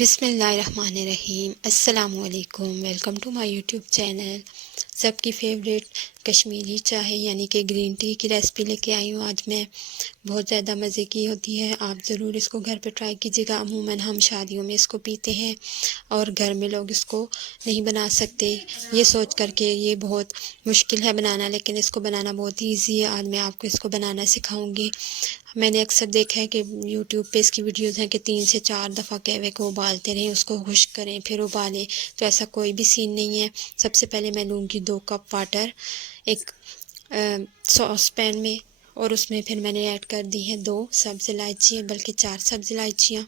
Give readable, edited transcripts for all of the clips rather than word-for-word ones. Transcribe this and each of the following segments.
बिस्मिल्लाहिर्रहमानिर्रहीम अस्सलामुअलैकुम। Welcome to my YouTube channel. सबकी फेवरेट कश्मीरी चाय यानी कि ग्रीन टी की रेसिपी लेके आई हूँ आज मैं। बहुत ज़्यादा मज़े की होती है, आप ज़रूर इसको घर पे ट्राई कीजिएगा। अमूमन हम शादियों में इसको पीते हैं और घर में लोग इसको नहीं बना सकते, ये सोच कर के ये बहुत मुश्किल है बनाना, लेकिन इसको बनाना बहुत ईजी है। आज मैं आपको इसको बनाना सिखाऊंगी। मैंने अक्सर देखा है कि यूट्यूब पे इसकी वीडियोस हैं कि 3 से 4 दफ़ा कहवे को उबालते रहें, उसको खुश्क करें फिर उबालें, तो ऐसा कोई भी सीन नहीं है। सबसे पहले मैं लूँगी 2 कप वाटर एक सॉस पैन में, और उसमें फिर मैंने ऐड कर दी हैं 2 सब्ज़ इलायची, बल्कि 4 सब्ज़ इलायचियाँ।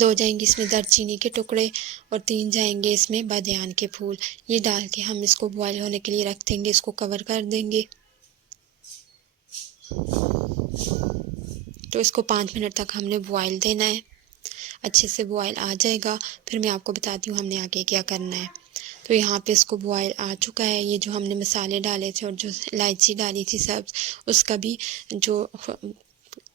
2 जाएंगी इसमें दालचीनी के टुकड़े और 3 जाएंगे इसमें बादियान के फूल। ये डाल के हम इसको बॉयल होने के लिए रख देंगे, इसको कवर कर देंगे। तो इसको 5 मिनट तक हमने बॉयल देना है। अच्छे से बॉयल आ जाएगा फिर मैं आपको बताती हूँ हमने आगे क्या करना है। तो यहाँ पे इसको बॉयल आ चुका है। ये जो हमने मसाले डाले थे और जो इलायची डाली थी सब, उसका भी जो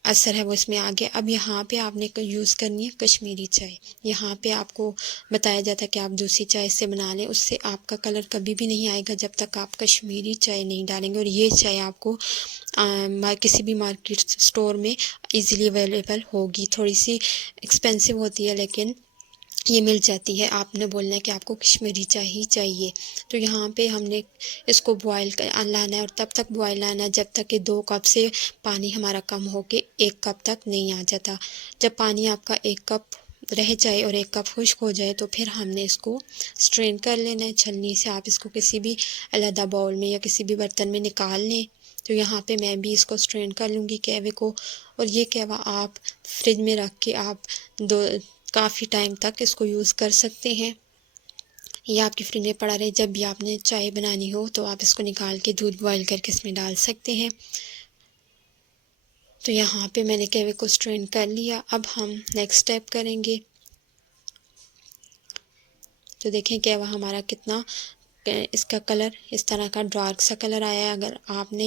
असर है वो इसमें आ गया। अब यहाँ पे आपने यूज़ करनी है कश्मीरी चाय। यहाँ पे आपको बताया जाता है कि आप दूसरी चाय से बना लें, उससे आपका कलर कभी भी नहीं आएगा जब तक आप कश्मीरी चाय नहीं डालेंगे। और ये चाय आपको किसी भी मार्केट स्टोर में इजीली अवेलेबल होगी। थोड़ी सी एक्सपेंसिव होती है लेकिन ये मिल जाती है। आपने बोलना है कि आपको कश्मीरी चाय ही चाहिए। तो यहाँ पे हमने इसको बॉयल लाना है और तब तक बॉयल लाना है जब तक कि 2 कप से पानी हमारा कम होके 1 कप तक नहीं आ जाता। जब पानी आपका 1 कप रह जाए और 1 कप खुश्क हो जाए तो फिर हमने इसको स्ट्रेन कर लेना है छलनी से। आप इसको किसी भी अलग बाउल में या किसी भी बर्तन में निकाल लें। तो यहाँ पे मैं भी इसको स्ट्रेन कर लूँगी कहवे को। और ये कहवा आप फ्रिज में रख के आप काफ़ी टाइम तक इसको यूज़ कर सकते हैं। ये आपकी फ्रिज में पड़ा रहे, जब भी आपने चाय बनानी हो तो आप इसको निकाल के दूध बॉईल करके इसमें डाल सकते हैं। तो यहाँ पे मैंने कहवे को स्ट्रेन कर लिया। अब हम नेक्स्ट स्टेप करेंगे। तो देखें कहवा हमारा कितना इसका कलर इस तरह का डार्क सा कलर आया है। अगर आपने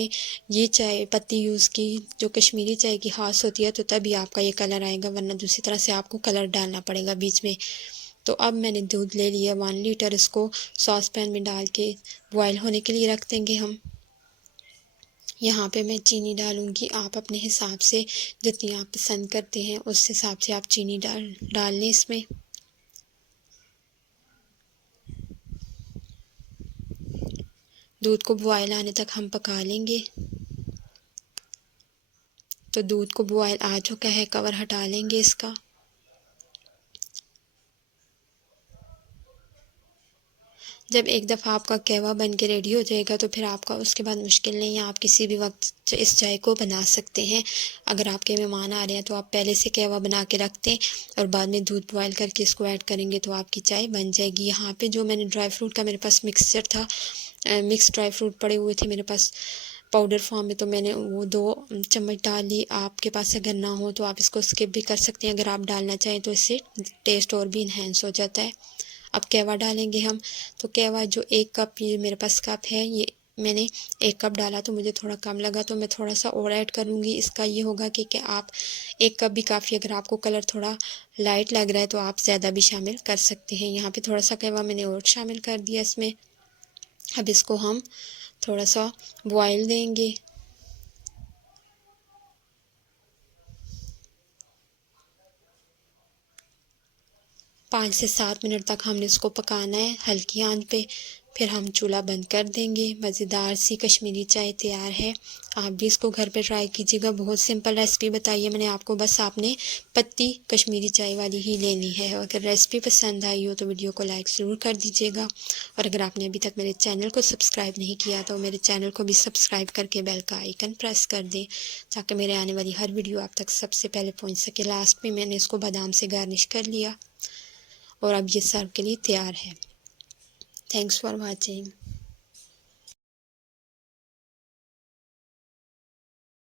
ये चाय पत्ती यूज़ की जो कश्मीरी चाय की खास होती है तो तभी आपका ये कलर आएगा, वरना दूसरी तरह से आपको कलर डालना पड़ेगा बीच में। तो अब मैंने दूध ले लिया 1 लीटर, इसको सॉस पैन में डाल के बॉयल होने के लिए रख देंगे हम। यहाँ पे मैं चीनी डालूँगी, आप अपने हिसाब से जितनी आप पसंद करते हैं उस हिसाब से आप चीनी डाल लें इसमें। दूध को बॉयल आने तक हम पका लेंगे। तो दूध को बॉयल आ चुका है, कवर हटा लेंगे इसका। जब एक दफ़ा आपका कहवा बन के रेडी हो जाएगा तो फिर आपका उसके बाद मुश्किल नहीं है, आप किसी भी वक्त इस चाय को बना सकते हैं। अगर आपके मेहमान आ रहे हैं तो आप पहले से कहवा बना के रख दें और बाद में दूध बॉयल करके इसको ऐड करेंगे तो आपकी चाय बन जाएगी। यहाँ पे जो मैंने ड्राई फ्रूट का मेरे पास मिक्सचर था, मिक्स ड्राई फ्रूट पड़े हुए थे मेरे पास पाउडर फॉर्म में, तो मैंने वो 2 चम्मच डाल ली। आपके पास अगर ना हो तो आप इसको स्किप भी कर सकते हैं। अगर आप डालना चाहें तो इससे टेस्ट और भी इन्हेंस हो जाता है। अब कहवा डालेंगे हम। तो कहवा जो 1 कप, ये मेरे पास कप है, ये मैंने 1 कप डाला तो मुझे थोड़ा कम लगा तो मैं थोड़ा सा और ऐड करूँगी। इसका ये होगा कि आप 1 कप भी काफ़ी, अगर आपको कलर थोड़ा लाइट लग रहा है तो आप ज़्यादा भी शामिल कर सकते हैं। यहाँ पे थोड़ा सा कहवा मैंने और शामिल कर दिया इसमें। अब इसको हम थोड़ा सा बॉयल देंगे। 5 से 7 मिनट तक हमने इसको पकाना है हल्की आंच पे, फिर हम चूल्हा बंद कर देंगे। मज़ेदार सी कश्मीरी चाय तैयार है। आप भी इसको घर पे ट्राई कीजिएगा। बहुत सिंपल रेसिपी बताई है मैंने आपको, बस आपने पत्ती कश्मीरी चाय वाली ही लेनी है। अगर रेसिपी पसंद आई हो तो वीडियो को लाइक ज़रूर कर दीजिएगा। और अगर आपने अभी तक मेरे चैनल को सब्सक्राइब नहीं किया तो मेरे चैनल को भी सब्सक्राइब करके बेल का आइकन प्रेस कर दें ताकि मेरे आने वाली हर वीडियो आप तक सबसे पहले पहुँच सके। लास्ट में मैंने इसको बादाम से गार्निश कर लिया और अब ये सर्व के लिए तैयार है। Thanks for watching.